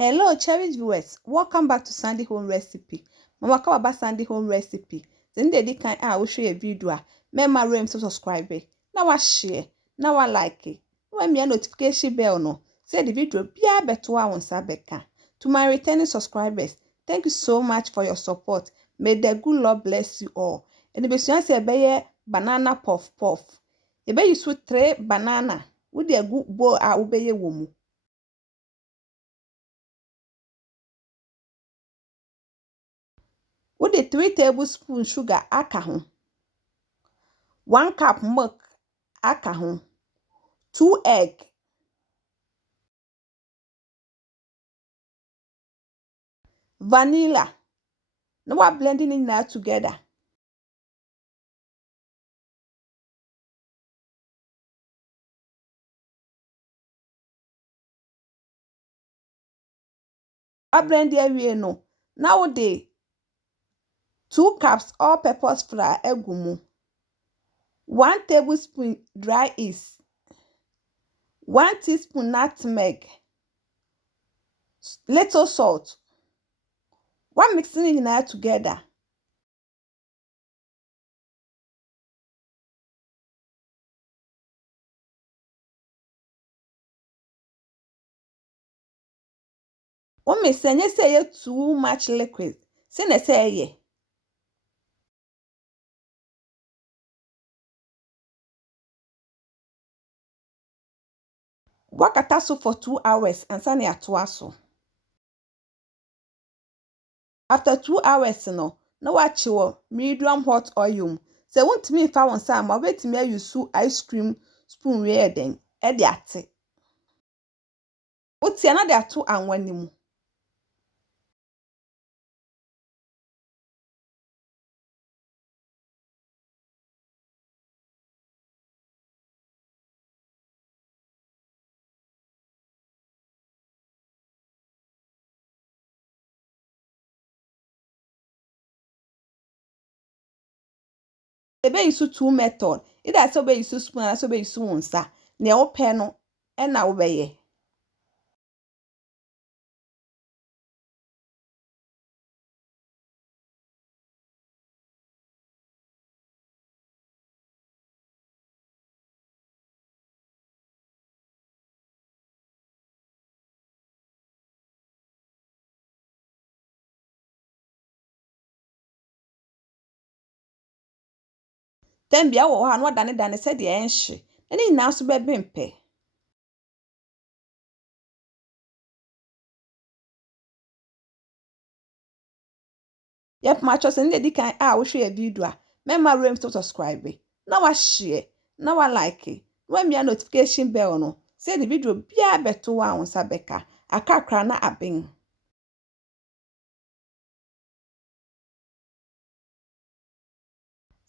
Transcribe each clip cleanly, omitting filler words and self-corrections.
Hello, cherished viewers. Welcome back to Sandy Home Recipe. Mama Kawaba Sandy Home Recipe. Then the can I will show you a video. Remember to subscribe. Now I share. Now I like it. When me a notification bell no. Say the video be a better one sabeka. To my returning subscribers, thank you so much for your support. May the good Lord bless you all. And the best say be banana puff puff. E be you sweet 3 banana. With the good bowl a ubeye womu. With the 3 tablespoons sugar aka ho. 1 cup milk aka ho. 2 egg. Vanilla. Now we're blending it now together. I blend the area no. Now the 2 cups all-purpose flour egumu. 1 tablespoon dry yeast. 1 teaspoon nutmeg. Little salt. One mixing it now together. One may say too much liquid. Say ye. Wakata so for 2 hours and sani atuaso. After 2 hours no, na wachiwo medium hot oil. Se won't me fa won sa ma wait me use ice cream spoon we den e de ate. Oti na de ato anwani mu. Ebe use 2 method. Either so be use spoon and so be use wonsa. Ne o pe no e na wo beye. Tembia wo ha no dane se de enhye. Eni nyina so be bempe. Yep, my choice and the can I will share a video. Remember to subscribe. Now I share. Now I like it. When me a notification bell no. Say the video be a better one on Sabeka. A kakra na abing.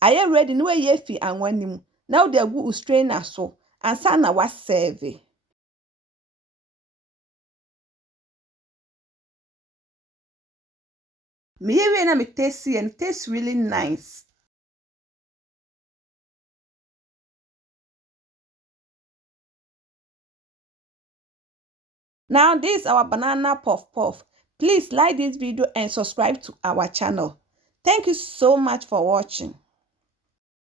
I am ready no way yefi and one him. Now they go strain us so. And sana was serve. Me here na me tasty and it tastes really nice. Now this is our banana puff puff. Please like this video and subscribe to our channel. Thank you so much for watching.